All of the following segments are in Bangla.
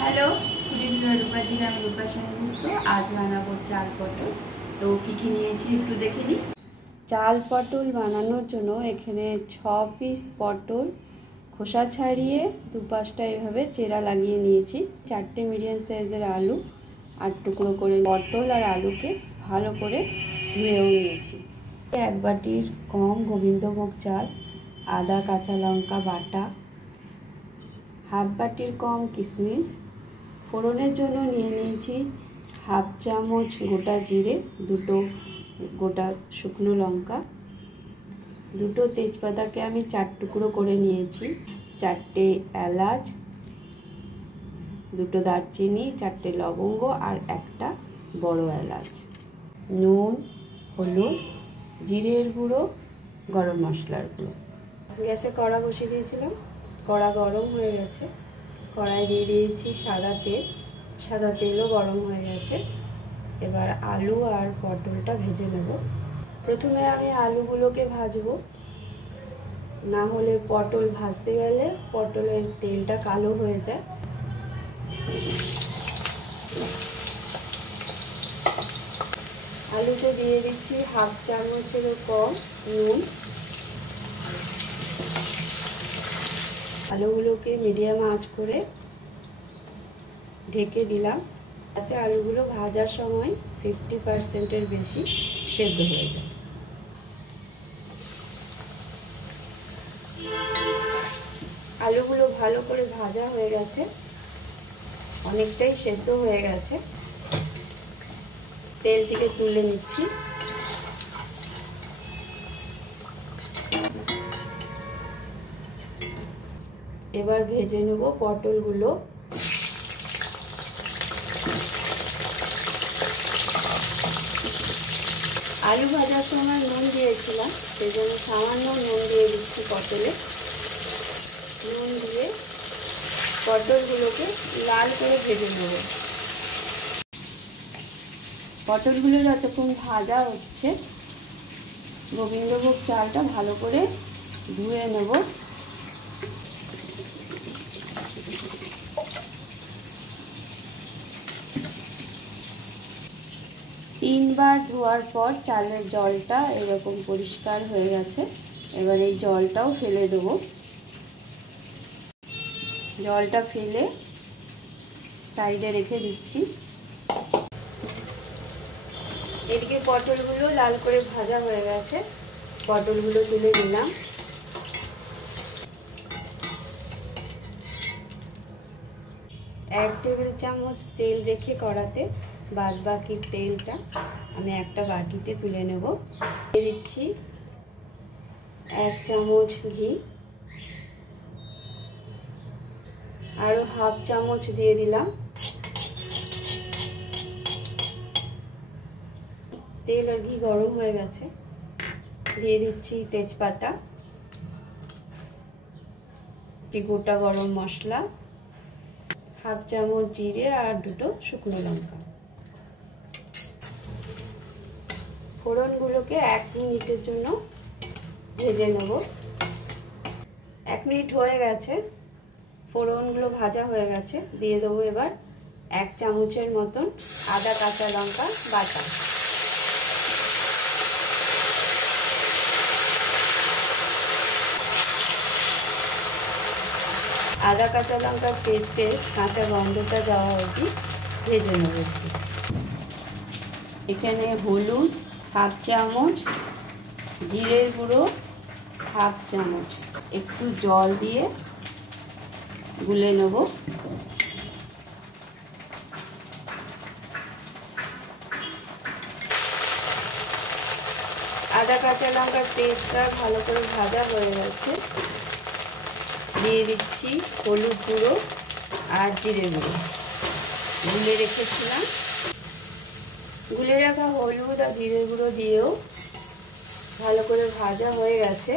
हेलो गुड इवनिंग रूपा दी मैं रूपा सेनगुप्त। आज बानाबो चाल पटल। तो की निয়েছি একটু দেখে নি। চাল পটল বানানোর জন্য এখানে 6 পিস পটল খোসা ছাড়িয়ে দুপাশটা এভাবে চেরা লাগিয়ে নিয়েছি। 4টে মিডিয়াম সাইজের আলু আর টুকরো করে পটল আর আলুকে ভালো করে ধুয়েও নিয়েছি। এক বাটির কম গোবিন্দভোগ চাল, আদা কাঁচা লঙ্কা বাটা, হাফ বাটির কম কিশমিশ, ফোড়নের জন্য নিয়ে নিয়েছি হাফ চামচ গোটা জিরে, দুটো গোটা শুকনো লঙ্কা, দুটো তেজপাতাকে আমি 4 টুকরো করে নিয়েছি, 4টে এলাচ, দুটো দারচিনি, 4টে লবঙ্গ আর একটা বড় এলাচ, নুন, হলুদ, জিরের গুঁড়ো, গরম মশলার গুঁড়ো। গ্যাসে কড়া বসিয়ে দিয়েছিলাম, কড়া গরম হয়ে গেছে, কড়াই দিয়ে দিয়েছি সাদা তেল, সাদা তেলও গরম হয়ে গেছে। এবার আলু আর পটলটা ভেজে নেব। প্রথমে আমি আলুগুলোকে ভাজবো, না হলে পটল ভাজতে গেলে পটলের তেলটা কালো হয়ে যায়। আলুতে দিয়ে দিচ্ছি হাফ চামচেরও কম নুন। আলুগুলোকে মিডিয়াম আঁচ করে ঢেকে দিলাম, যাতে আলুগুলো ভাজার সময় 50%-এর বেশি সেদ্ধ হয়ে যায়। আলুগুলো ভালো করে ভাজা হয়ে গেছে, অনেকটাই সেদ্ধ হয়ে গেছে। তেল থেকে তুলে নিচ্ছি। এবার ভেজে নেব পটলগুলো। আলু ভাজার সময় নুন দিয়েছিলাম, সেই জন্য সামান্য নুন দিয়ে দিচ্ছি পটলে। নুন দিয়ে পটলগুলোকে লাল করে ভেজে নেব। পটলগুলো যতক্ষণ ভাজা হচ্ছে, গোবিন্দভোগ চালটা ভালো করে ধুয়ে নেব। তিনবার ধোয়ার পর চালের জলটা এরকম পরিষ্কার হয়ে গেছে। এবার এই জলটাও ফেলে দেবো। জলটা ফেলে সাইডে রেখে দিচ্ছি। এদিকে পটলগুলো লাল করে ভাজা হয়ে গেছে, পটলগুলো তুলে দিলাম। এক টেবিল চামচ তেল রেখে কড়াতে বাদ বাকি তেলটা আমি একটা বাটিতে তুলে নেব। দিয়ে দিচ্ছি 1 চামচ ঘি, আরও হাফ চামচ দিয়ে দিলাম। তেল আর ঘি গরম হয়ে গেছে, দিয়ে দিচ্ছি তেজপাতা, গোটা গরম মশলা, হাফ চামচ জিরে আর দুটো শুকনো লঙ্কা। ফোড়নগুলোকে 1 মিনিটের জন্য ভেজে নেব। 1 মিনিট হয়ে গেছে, ফোড়নগুলো ভাজা হয়ে গেছে। দিয়ে দেবো এবার 1 চামচের মতন আদা কাঁচা লঙ্কা বাটা। আদা কাঁচা লঙ্কার পেস্টের কাঁচা গন্ধটা যাওয়া অবধি ভেজে নেব। এখানে হলুদ হাফ চামচ, জিরের গুঁড়ো হাফ চামচ, একটু জল দিয়ে গুলে নেব। আদা কাঁচা লঙ্কার পেস্টটা ভালো করে ভাজা হয়ে গেছে। দিয়ে দিচ্ছি হলুদ গুঁড়ো আর জিরে গুঁড়ো। গুলে রেখেছিলাম, গুলে রাখা হলুদ আর জিরে গুঁড়ো দিয়েও ভালো করে ভাজা হয়ে গেছে।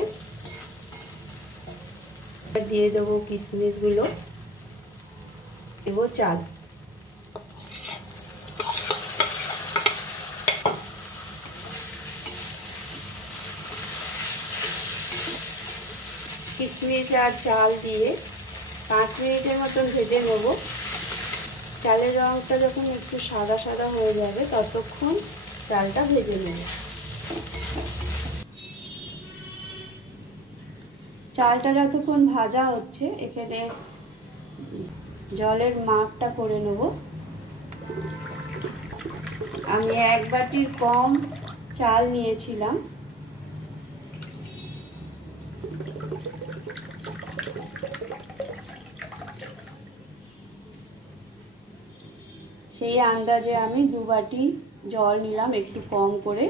দিয়ে দেবো কিশমিশগুলো, দেবো চাল। কিশমিশ আর চাল দিয়ে 5 মিনিটের মতন ভেজে নেব। চালের রঙটা যখন একটু সাদা সাদা হয়ে যাবে ততক্ষণ চালটা ভেজে নেব। চালটা যতক্ষণ ভাজা হচ্ছে এখানে জলের মাপটা করে নেব। আমি 1 বাটির কম চাল নিয়েছিলাম। সেই আন্দাজে আমি 2 বাটি জল নিলাম, একটু কম করে।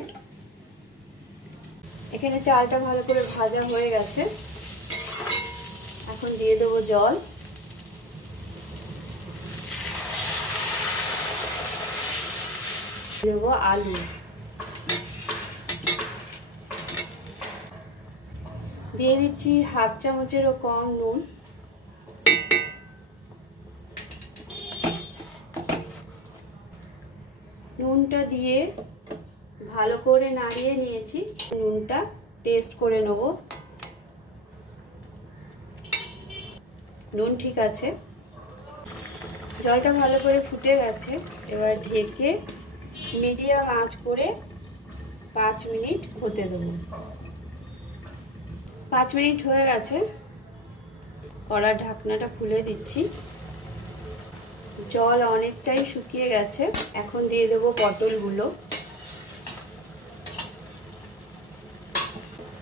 এখানে চালটা ভালো করে ভাজা হয়ে গেছে, এখন দিয়ে দেবো জল। দেবো আলু, দিয়ে দিচ্ছি 1/2 চামচেরও কম নুন। নুনটা দিয়ে ভালো করে নাড়িয়ে নিয়েছি। নুনটা টেস্ট করে নেব। নুন ঠিক আছে। জলটা ভালো করে ফুটে গেছে, এবার ঢেকে মিডিয়াম আঁচ করে 5 মিনিট হতে দেব। 5 মিনিট হয়ে গেছে, কড়ার ঢাকনাটা খুলে দিচ্ছি। জল অনেকটাই শুকিয়ে গেছে, এখন দিয়ে দেবো পটলগুলো।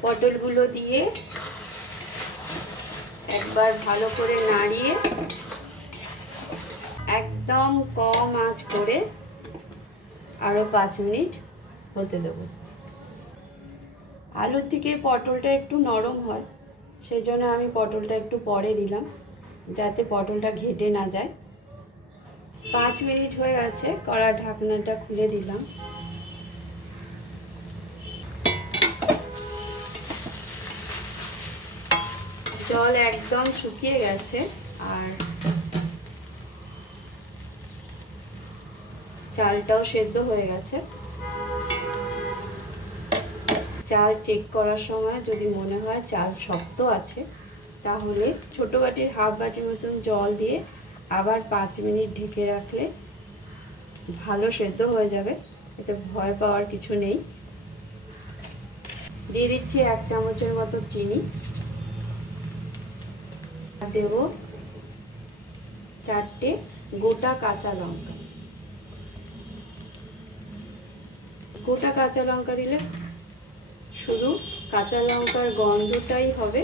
পটলগুলো দিয়ে একবার ভালো করে নাড়িয়ে একদম কম আঁচ করে আরো 5 মিনিট হতে দেব। আলুর থেকে পটলটা একটু নরম হয়, সেই জন্য আমি পটলটা একটু পরে দিলাম, যাতে পটলটা ঘেটে না যায়। 5 মিনিট হয়ে গেছে, কড়ার ঢাকনাটা খুলে দিলাম। জল একদম শুকিয়ে গেছে আর চালটাও সেদ্ধ হয়ে গেছে। চাল চেক করার সময় যদি মনে হয় চাল শক্ত আছে, তাহলে ছোট বাটির 1/2 বাটির মতন জল দিয়ে আবার 5 মিনিট ঢেকে রাখলে ভালো সেদ্ধ হয়ে যাবে, এতে ভয় পাওয়ার কিছু নেই। দিয়ে দিচ্ছি 1 চামচের মতো চিনি, দেব 4টে গোটা কাঁচা লঙ্কা। গোটা কাঁচা লঙ্কা দিলে শুধু কাঁচা লঙ্কার গন্ধটাই হবে,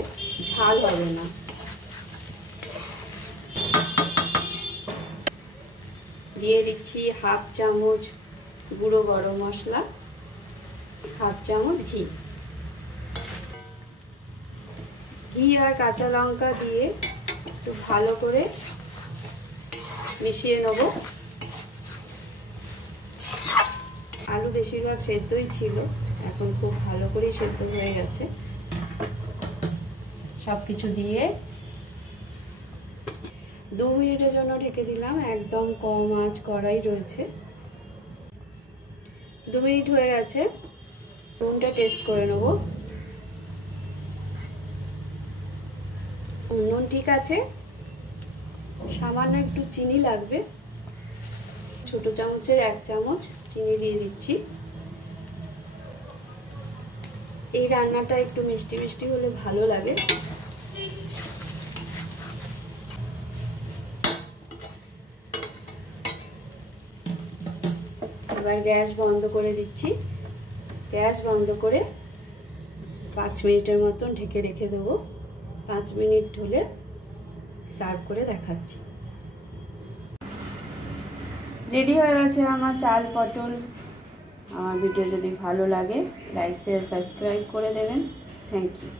ঝাল হবে না। দিয়ে দিচ্ছি 1/2 চামচ গুঁড়ো গরম মশলা, 1/2 চামচ ঘি। ঘি আর কাঁচা লঙ্কা দিয়ে একটু ভালো করে মিশিয়ে নেব। আলু বেশিরভাগ সেদ্ধই ছিল, এখন খুব ভালো করে সেদ্ধ হয়ে গেছে। সবকিছু দিয়ে 2 মিনিটের জন্য ঢেকে দিলাম, একদম কম আঁচ করাই রয়েছে। 2 মিনিট হয়ে গেছে, নুনটা টেস্ট করে নেব। নুন ঠিক আছে, সামান্য একটু চিনি লাগবে। ছোট চামচের 1 চামচ চিনি দিয়ে দিচ্ছি। এই রান্নাটা একটু মিষ্টি মিষ্টি হলে ভালো লাগে। এবার গ্যাস বন্ধ করে দিচ্ছি। গ্যাস বন্ধ করে 5 মিনিটের মতন ঢেকে রেখে দেবো। 5 মিনিট হলে সার্ভ করে দেখাচ্ছি। রেডি হয়ে গেছে আমার চাল পটল। আমার ভিডিও যদি ভালো লাগে লাইক শেয়ার সাবস্ক্রাইব করে দেবেন। Thank you.